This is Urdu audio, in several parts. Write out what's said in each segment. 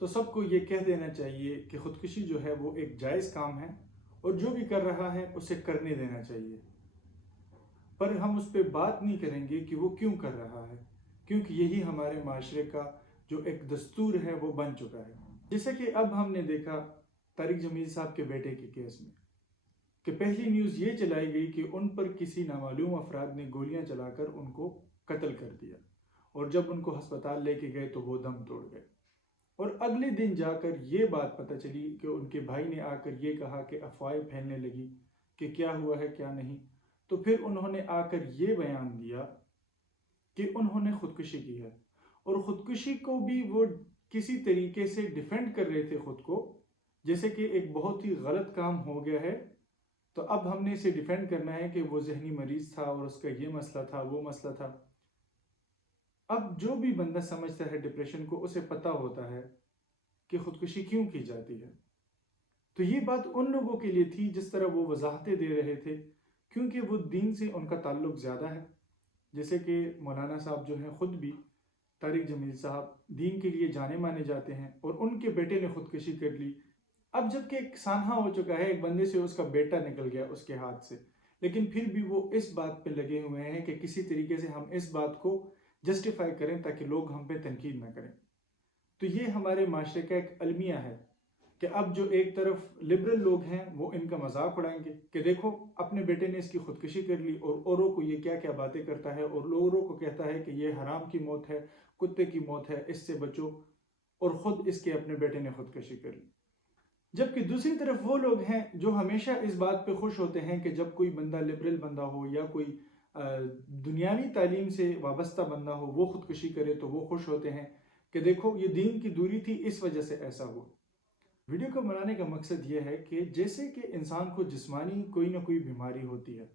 تو سب کو یہ کہہ دینا چاہیے کہ خودکشی جو ہے وہ ایک جائز کام ہے، اور جو بھی کر رہا ہے اسے کرنے دینا چاہیے، پر ہم اس پہ بات نہیں کریں گے کہ وہ کیوں کر رہا ہے، کیونکہ یہی ہمارے معاشرے کا جو ایک دستور ہے وہ بن چکا ہے۔ جیسے کہ اب ہم نے دیکھا طارق جمیل صاحب کے بیٹے کے کیس میں کہ پہلی نیوز یہ چلائی گئی کہ ان پر کسی نامعلوم افراد نے گولیاں چلا کر ان کو قتل کر دیا، اور جب ان کو ہسپتال لے کے گئے تو وہ دم توڑ گئے، اور اگلے دن جا کر یہ بات پتہ چلی کہ ان کے بھائی نے آ کر یہ کہا کہ افواہیں پھیلنے لگی کہ کیا ہوا ہے کیا نہیں، تو پھر انہوں نے آ کر یہ بیان دیا کہ انہوں نے خودکشی کی ہے، اور خودکشی کو بھی وہ کسی طریقے سے ڈیفینڈ کر رہے تھے خود کو، جیسے کہ ایک بہت ہی غلط کام ہو گیا ہے، تو اب ہم نے اسے ڈیفینڈ کرنا ہے کہ وہ ذہنی مریض تھا اور اس کا یہ مسئلہ تھا وہ مسئلہ تھا۔ اب جو بھی بندہ سمجھتا ہے ڈپریشن کو، اسے پتہ ہوتا ہے کہ خودکشی کیوں کی جاتی ہے۔ تو یہ بات ان لوگوں کے لیے تھی جس طرح وہ وضاحتیں دے رہے تھے، کیونکہ وہ دین سے ان کا تعلق زیادہ ہے، جیسے کہ مولانا صاحب جو ہیں خود بھی طارق جمیل صاحب دین کے لیے جانے مانے جاتے ہیں، اور ان کے بیٹے نے خودکشی کر لی۔ اب جب کہ ایک سانحہ ہو چکا ہے، ایک بندے سے اس کا بیٹا نکل گیا اس کے ہاتھ سے، لیکن پھر بھی وہ اس بات پہ لگے ہوئے ہیں کہ کسی طریقے سے ہم اس بات کو جسٹیفائی کریں تاکہ لوگ ہم پہ تنقید نہ کریں۔ تو یہ ہمارے معاشرے کا ایک المیہ ہے کہ اب جو ایک طرف لبرل لوگ ہیں وہ ان کا مذاق اڑائیں گے کہ دیکھو اپنے بیٹے نے اس کی خودکشی کر لی، اور اوروں کو یہ کیا کیا باتیں کرتا ہے، اور اوروں کو کہتا ہے کہ یہ حرام کی موت ہے، کتے کی موت ہے، اس سے بچو، اور خود اس کے اپنے بیٹے نے خودکشی کر لی۔ جبکہ دوسری طرف وہ لوگ ہیں جو ہمیشہ اس بات پہ خوش ہوتے ہیں کہ جب کوئی بندہ لبرل بندہ ہو یا کوئی دنیاوی تعلیم سے وابستہ بندہ ہو وہ خودکشی کرے تو وہ خوش ہوتے ہیں کہ دیکھو یہ دین کی دوری تھی، اس وجہ سے ایسا ہوا۔ ویڈیو کو بنانے کا مقصد یہ ہے کہ جیسے کہ انسان کو جسمانی کوئی نہ کوئی بیماری ہوتی ہے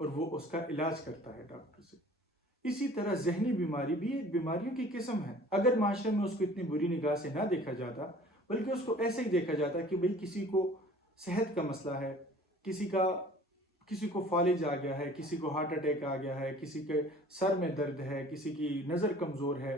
اور وہ اس کا علاج کرتا ہے ڈاکٹر سے، اسی طرح ذہنی بیماری بھی ایک بیماریوں کی قسم ہے۔ اگر معاشرے میں اس کو اتنی بری نگاہ سے نہ دیکھا جاتا، بلکہ اس کو ایسے ہی دیکھا جاتا کہ بھئی کسی کو صحت کا مسئلہ ہے، کسی کو فالج آ گیا ہے، کسی کو ہارٹ اٹیک آ گیا ہے، کسی کے سر میں درد ہے، کسی کی نظر کمزور ہے،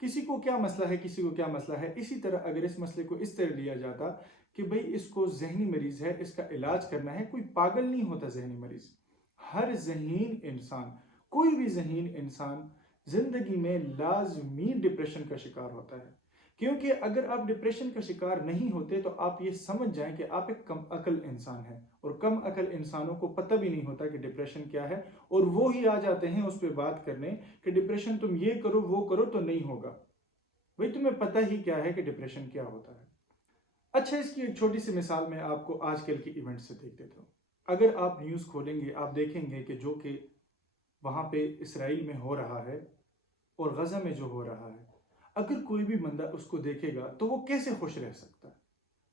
کسی کو کیا مسئلہ ہے، کسی کو کیا مسئلہ ہے، اسی طرح اگر اس مسئلے کو اس طرح لیا جاتا کہ بھئی اس کو ذہنی مریض ہے، اس کا علاج کرنا ہے، کوئی پاگل نہیں ہوتا ذہنی مریض۔ ہر ذہین انسان، کوئی بھی ذہین انسان زندگی میں لازمی ڈپریشن کا شکار ہوتا ہے، کیونکہ اگر آپ ڈپریشن کا شکار نہیں ہوتے تو آپ یہ سمجھ جائیں کہ آپ ایک کم عقل انسان ہیں، اور کم عقل انسانوں کو پتہ بھی نہیں ہوتا کہ ڈپریشن کیا ہے، اور وہ ہی آ جاتے ہیں اس پہ بات کرنے کہ ڈپریشن تم یہ کرو وہ کرو تو نہیں ہوگا۔ بھئی تمہیں پتہ ہی کیا ہے کہ ڈپریشن کیا ہوتا ہے۔ اچھا، اس کی ایک چھوٹی سی مثال میں آپ کو آج کل کی ایونٹ سے دیکھ دیتا ہوں۔ اگر آپ نیوز کھولیں گے آپ دیکھیں گے کہ جو کہ وہاں پہ اسرائیل میں ہو رہا ہے اور غزہ میں جو ہو رہا ہے، اگر کوئی بھی بندہ اس کو دیکھے گا تو وہ کیسے خوش رہ سکتا ہے؟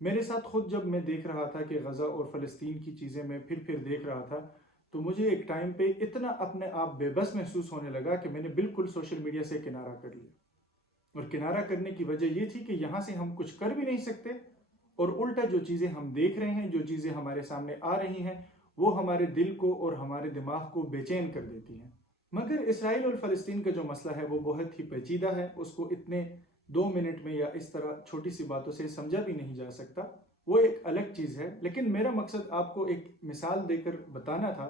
میرے ساتھ خود جب میں دیکھ رہا تھا کہ غزہ اور فلسطین کی چیزیں میں پھر دیکھ رہا تھا، تو مجھے ایک ٹائم پہ اتنا اپنے آپ بے بس محسوس ہونے لگا کہ میں نے بالکل سوشل میڈیا سے کنارہ کر لیا، اور کنارہ کرنے کی وجہ یہ تھی کہ یہاں سے ہم کچھ کر بھی نہیں سکتے، اور الٹا جو چیزیں ہم دیکھ رہے ہیں، جو چیزیں ہمارے سامنے آ رہی ہیں، وہ ہمارے دل کو اور ہمارے دماغ کو بے چین کر دیتی ہیں۔ مگر اسرائیل اور فلسطین کا جو مسئلہ ہے وہ بہت ہی پیچیدہ ہے، اس کو اتنے 2 منٹ میں یا اس طرح چھوٹی سی باتوں سے سمجھا بھی نہیں جا سکتا، وہ ایک الگ چیز ہے۔ لیکن میرا مقصد آپ کو ایک مثال دے کر بتانا تھا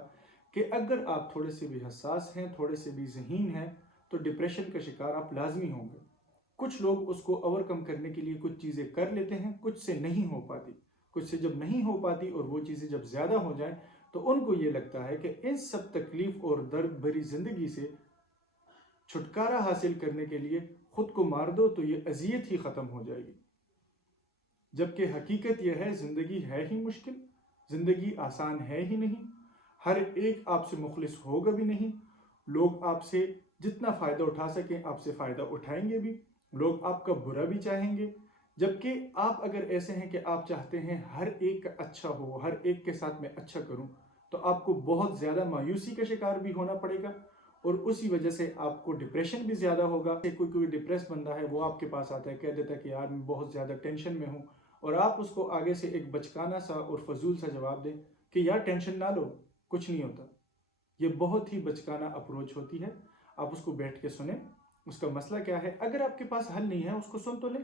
کہ اگر آپ تھوڑے سے بھی حساس ہیں، تھوڑے سے بھی ذہین ہیں، تو ڈپریشن کا شکار آپ لازمی ہوں گے۔ کچھ لوگ اس کو اوورکم کرنے کے لیے کچھ چیزیں کر لیتے ہیں، کچھ سے نہیں ہو پاتی، کچھ سے جب نہیں ہو پاتی اور وہ چیزیں جب زیادہ ہو جائیں تو ان کو یہ لگتا ہے کہ ان سب تکلیف اور درد بھری زندگی سے چھٹکارا حاصل کرنے کے لیے خود کو مار دو تو یہ اذیت ہی ختم ہو جائے گی، جبکہ حقیقت یہ ہے زندگی ہے ہی مشکل، زندگی آسان ہے ہی نہیں، ہر ایک آپ سے مخلص ہوگا بھی نہیں، لوگ آپ سے جتنا فائدہ اٹھا سکیں آپ سے فائدہ اٹھائیں گے بھی، لوگ آپ کا برا بھی چاہیں گے، جبکہ آپ اگر ایسے ہیں کہ آپ چاہتے ہیں ہر ایک کا اچھا ہو، ہر ایک کے ساتھ میں اچھا کروں، تو آپ کو بہت زیادہ مایوسی کا شکار بھی ہونا پڑے گا، اور اسی وجہ سے آپ کو ڈپریشن بھی زیادہ ہوگا۔ کوئی ڈپریس بندہ ہے وہ آپ کے پاس آتا ہے، کہہ دیتا ہے کہ یار میں بہت زیادہ ٹینشن میں ہوں، اور آپ اس کو آگے سے ایک بچکانہ سا اور فضول سا جواب دیں کہ یار ٹینشن نہ لو، کچھ نہیں ہوتا۔ یہ بہت ہی بچکانہ اپروچ ہوتی ہے۔ آپ اس کو بیٹھ کے سنیں، اس کا مسئلہ کیا ہے، اگر آپ کے پاس حل نہیں ہے اس کو سن تو لیں،